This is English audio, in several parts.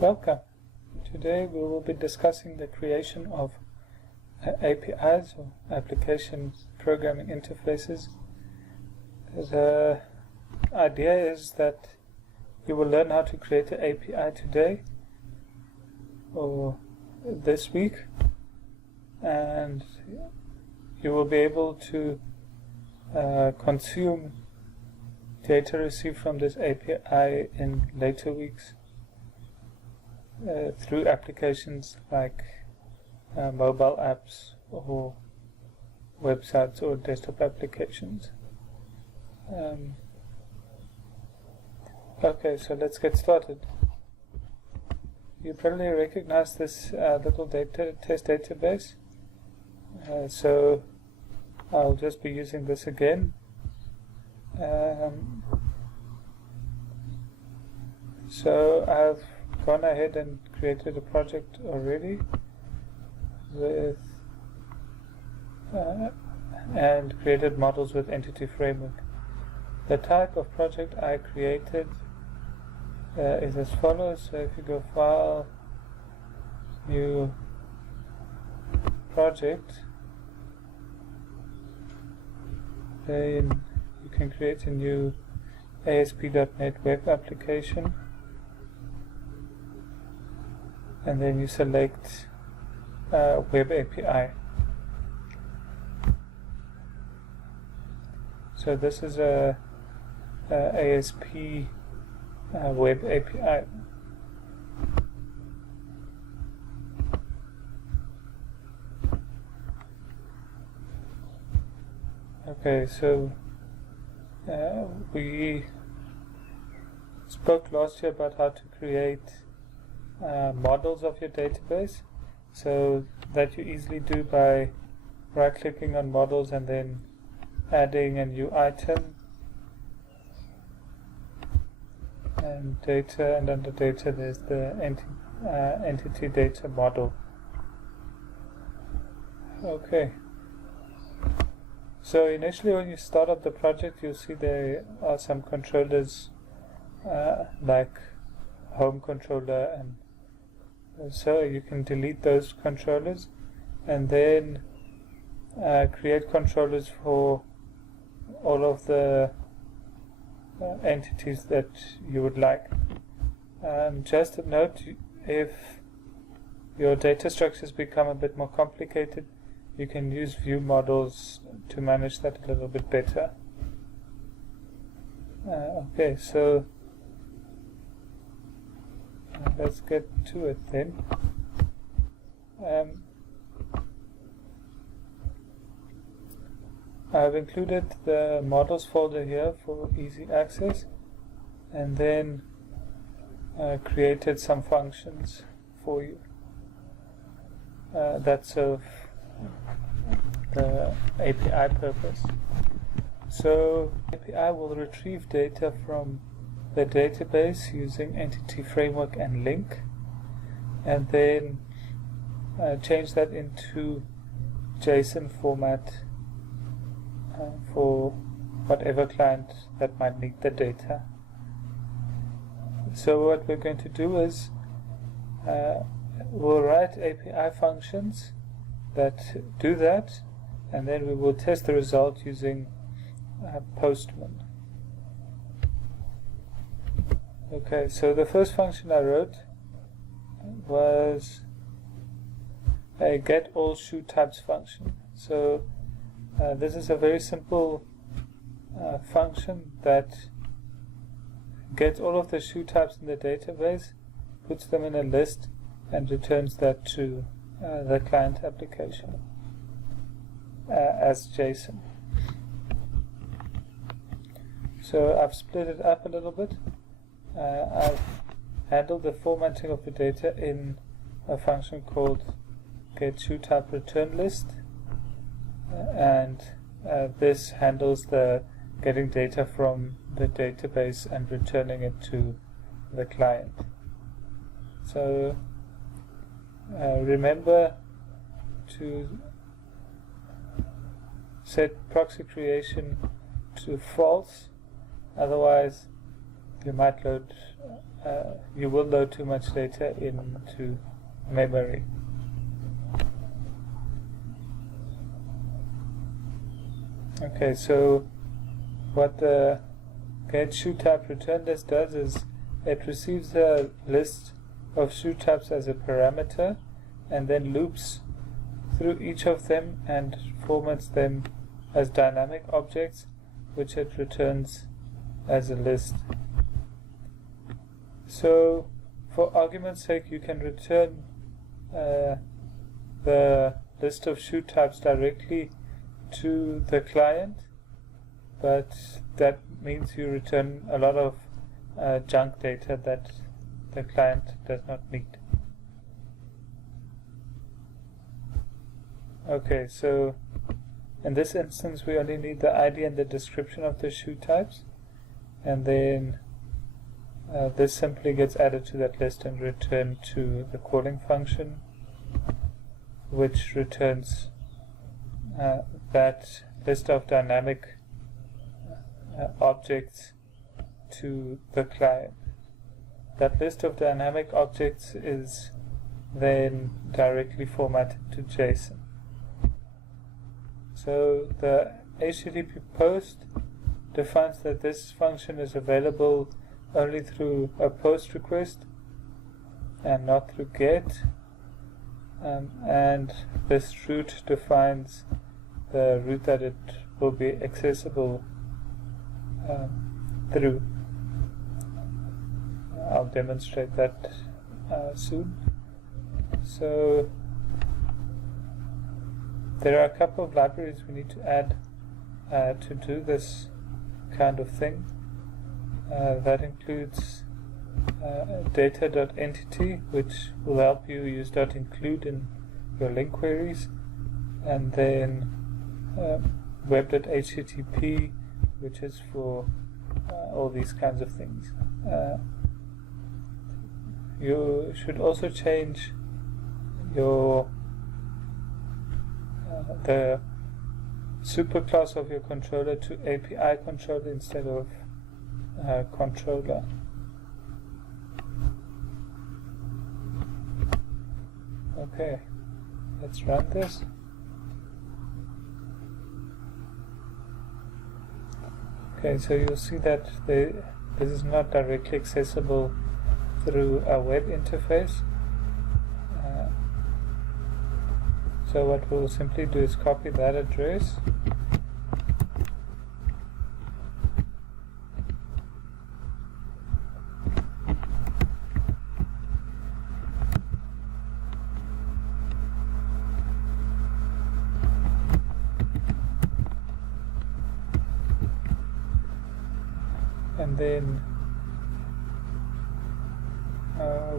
Welcome. Today we will be discussing the creation of APIs, or application programming interfaces. The idea is that you will learn how to create an API today or this week, and you will be able to consume data received from this API in later weeks through applications like mobile apps or websites or desktop applications. Okay, so let's get started. You probably recognize this little test database, so I'll just be using this again. So I've gone ahead and created a project already with and created models with Entity Framework. The type of project I created is as follows. So if you go File, New Project, then you can create a new ASP.NET web application, and then you select Web API. So this is a ASP Web API. Okay, so we spoke last year about how to create models of your database, so that you easily do by right-clicking on models and then adding a new item and data, and under data there's the entity data model. Okay, so initially when you start up the project, you'll see there are some controllers like home controller, and so you can delete those controllers and then create controllers for all of the entities that you would like. Just a note, if your data structures become a bit more complicated, you can use view models to manage that a little bit better. Okay, so let's get to it then. I've included the models folder here for easy access, and then created some functions for you that serve the API purpose. So API will retrieve data from the database using Entity Framework and Link, and then change that into JSON format for whatever client that might need the data. So what we're going to do is we'll write API functions that do that, and then we will test the result using Postman. Okay, so the first function I wrote was a get all shoe types function. So this is a very simple function that gets all of the shoe types in the database, puts them in a list, and returns that to the client application as JSON. So I've split it up a little bit. I've handled the formatting of the data in a function called getShoeTypeReturnList, and this handles the getting data from the database and returning it to the client. So remember to set proxy creation to false, otherwise you might load you will load too much data into memory. Okay, so what the get shoe type return list does is it receives a list of shoe types as a parameter and then loops through each of them and formats them as dynamic objects, which it returns as a list. So for argument's sake, you can return the list of shoe types directly to the client, but that means you return a lot of junk data that the client does not need. Okay, so in this instance we only need the ID and the description of the shoe types, and then this simply gets added to that list and returned to the calling function, which returns that list of dynamic objects to the client. That list of dynamic objects is then directly formatted to JSON. So the HTTP post defines that this function is available only through a post request and not through GET, and this route defines the route that it will be accessible through. I'll demonstrate that soon. So there are a couple of libraries we need to add to do this kind of thing. That includes data.entity, which will help you use .include in your link queries, and then web.http, which is for all these kinds of things. You should also change your the superclass of your controller to API controller instead of controller. Okay, let's run this. Okay, so you'll see that this is not directly accessible through a web interface. So what we'll simply do is copy that address and then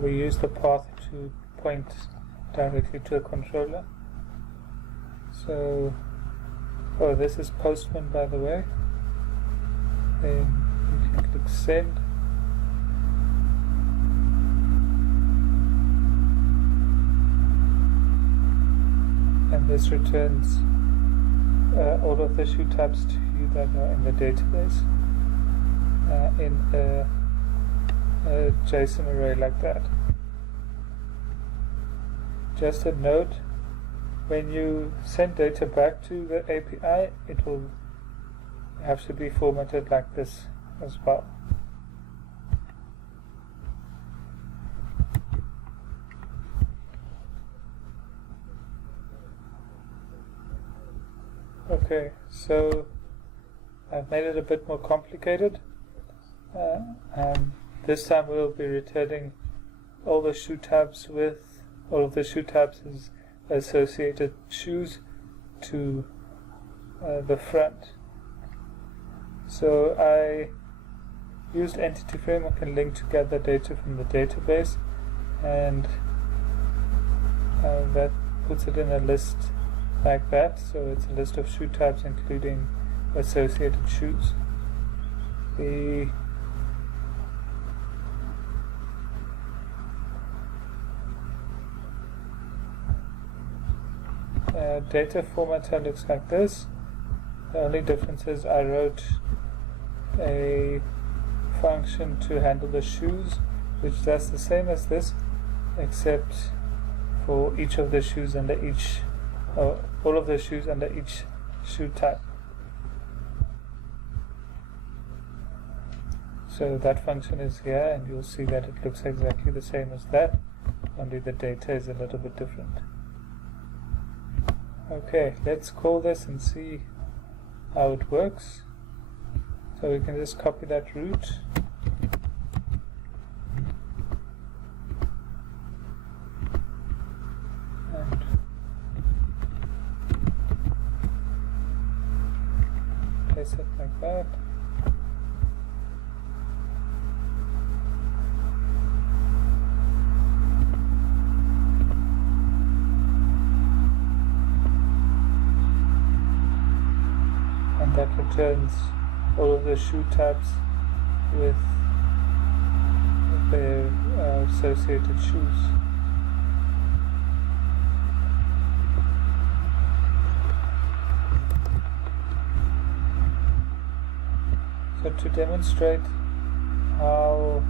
we use the path to point directly to the controller. So, this is Postman, by the way. Then you can click send. And this returns all of the shoe types to you that are in the database in a JSON array like that. Just a note, when you send data back to the API, it will have to be formatted like this as well. Okay, so I've made it a bit more complicated. This time we'll be returning all the shoe types with all of the shoe types as associated shoes to the front. So I used Entity Framework and linked together data from the database, and that puts it in a list like that. So it's a list of shoe types including associated shoes. The data formatter looks like this. The only difference is I wrote a function to handle the shoes which does the same as this, except for each of the shoes under each, all of the shoes under each shoe type. So that function is here, and you'll see that it looks exactly the same as that, only the data is a little bit different. Okay, let's call this and see how it works. So we can just copy that root, and place it like that. And that returns all of the shoe types with their associated shoes. So to demonstrate how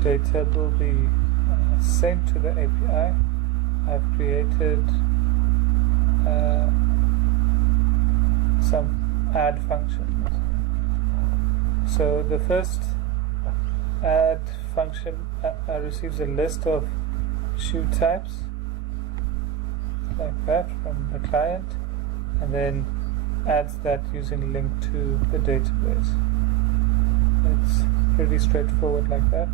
data will be sent to the API, I've created some add functions. So the first add function receives a list of shoe types like that from the client, and then adds that using link to the database. It's pretty straightforward like that.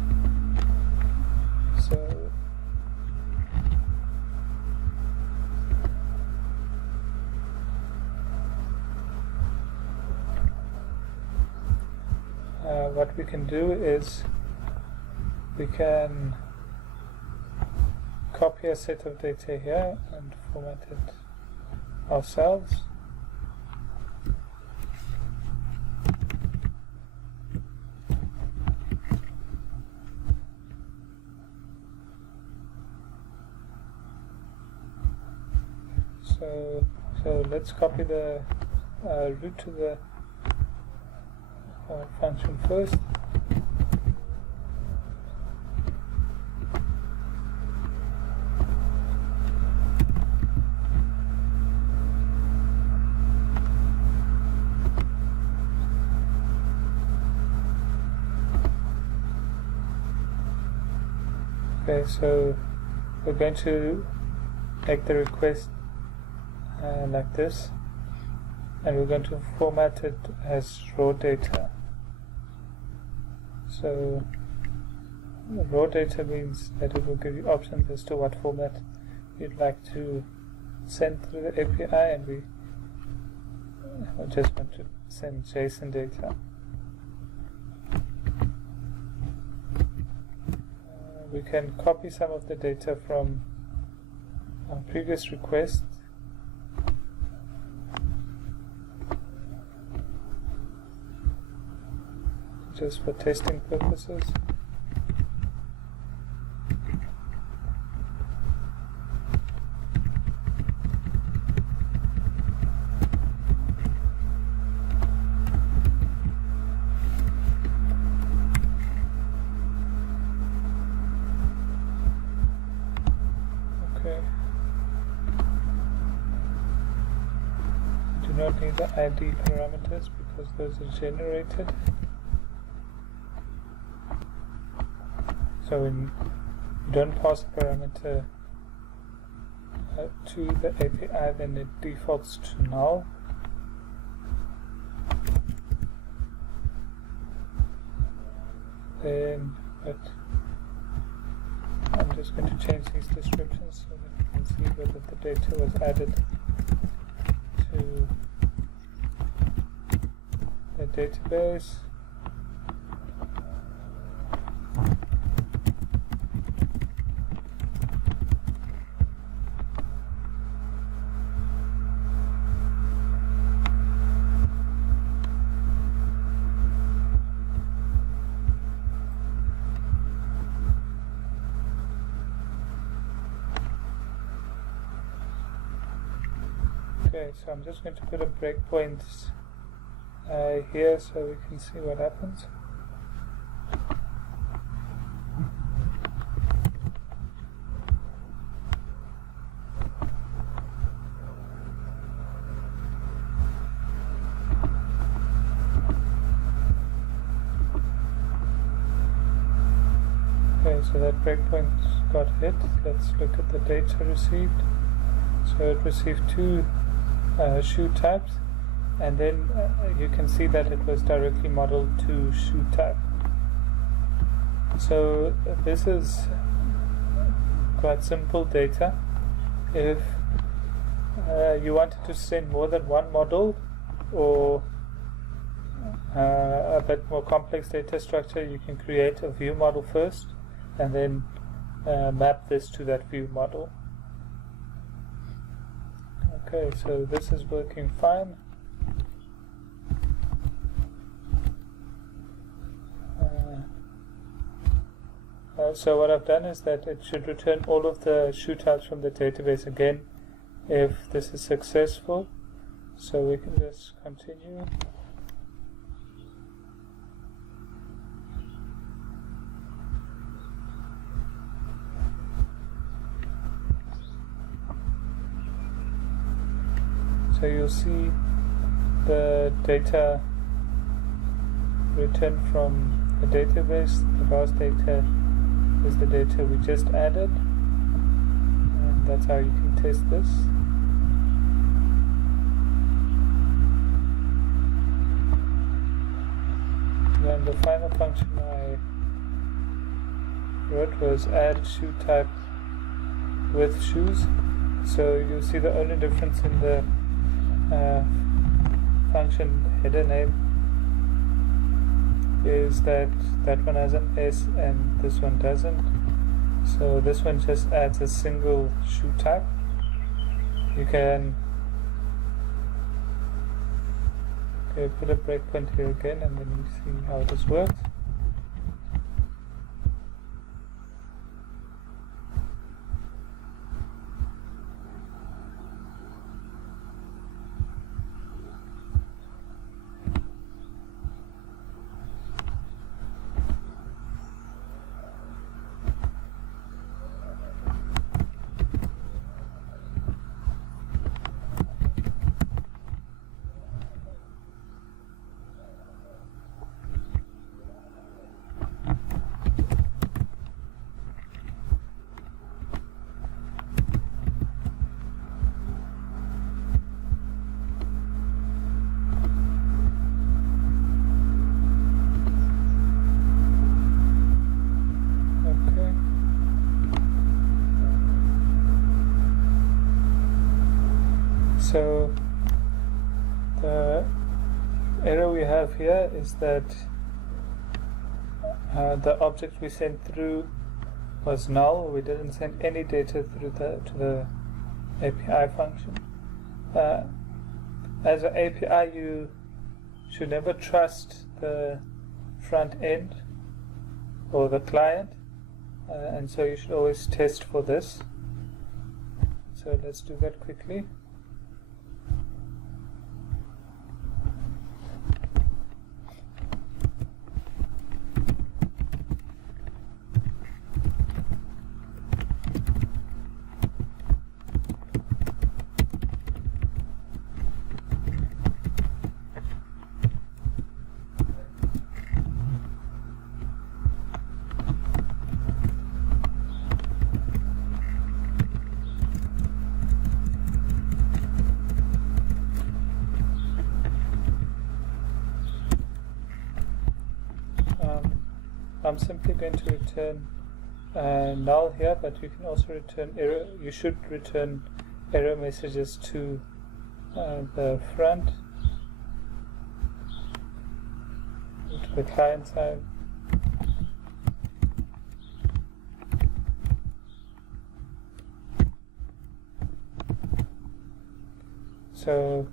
So what we can do is we can copy a set of data here and format it ourselves. So let's copy the root to the function first. Okay, so we're going to make the request like this, and we're going to format it as raw data. So raw data means that it will give you options as to what format you'd like to send through the API, and we just want to send JSON data. We can copy some of the data from our previous request just for testing purposes. Okay. Do not need the ID parameters because those are generated. So when you don't pass a parameter to the API, then it defaults to null. Then, but I'm just going to change these descriptions so that you can see whether the data was added to the database. Okay, so I'm just going to put a breakpoint here so we can see what happens. Okay, so that breakpoint got hit. Let's look at the data received. So it received two shoe types, and then you can see that it was directly modeled to shoe type. So this is quite simple data. If you wanted to send more than one model or a bit more complex data structure, you can create a view model first and then map this to that view model. Okay, so this is working fine. So what I've done is that it should return all of the shoe types from the database again if this is successful. So we can just continue. So you'll see the data returned from the database. The last data is the data we just added, and that's how you can test this. Then the final function I wrote was add shoe type with shoes. So you'll see the only difference in the function header name is that that one has an S and this one doesn't. So this one just adds a single shoe type. You can put a breakpoint here again, and then you see how this works. So the error we have here is that the object we sent through was null. We didn't send any data through to the API function. As an API, you should never trust the front end or the client, and so you should always test for this. So let's do that quickly. I'm simply going to return null here, but you can also return error. You should return error messages to the front, to the client side. So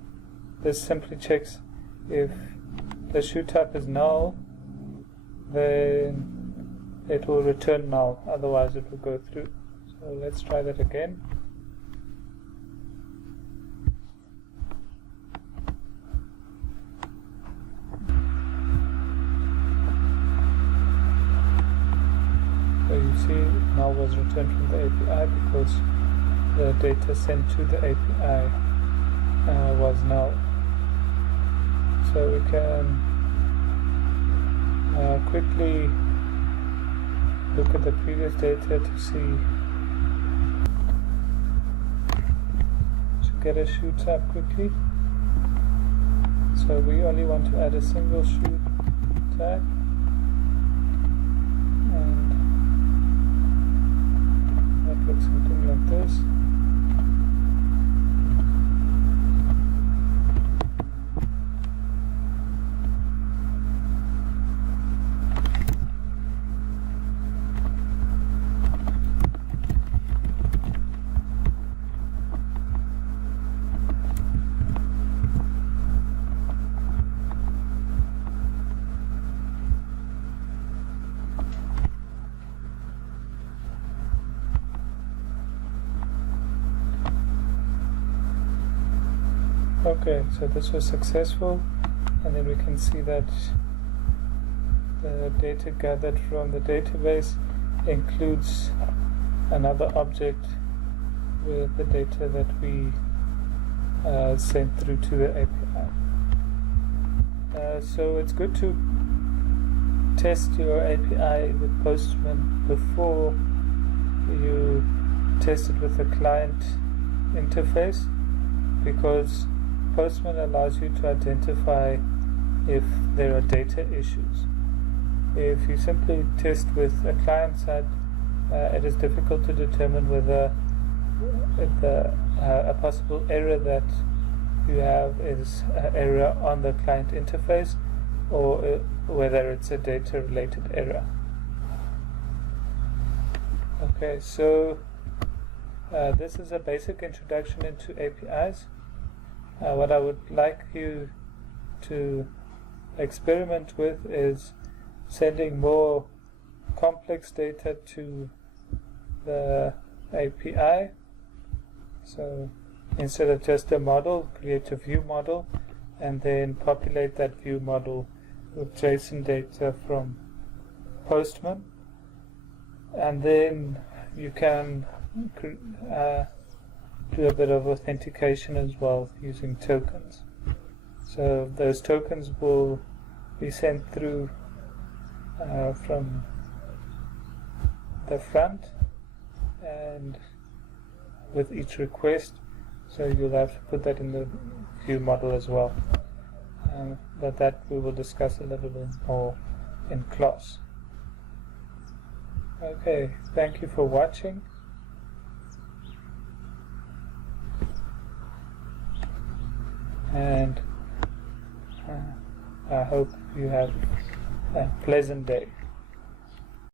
this simply checks if the shoe type is null, then it will return null, otherwise it will go through. So let's try that again. So you see null was returned from the API because the data sent to the API was null. So we can quickly look at the previous data to see, to get a shoe type quickly. So we only want to add a single shoe tag, and that looks something like this. Okay, so this was successful, and then we can see that the data gathered from the database includes another object with the data that we sent through to the API. So it's good to test your API with Postman before you test it with the client interface, because Postman allows you to identify if there are data issues. If you simply test with a client side, it is difficult to determine whether a possible error that you have is an error on the client interface, or whether it's a data related error. Okay, so this is a basic introduction into APIs. What I would like you to experiment with is sending more complex data to the API. So instead of just a model, create a view model and then populate that view model with JSON data from Postman. And then you can do a bit of authentication as well using tokens. So those tokens will be sent through from the front and with each request, so you'll have to put that in the view model as well, but that we will discuss a little bit more in class. Okay, thank you for watching. And I hope you have a pleasant day.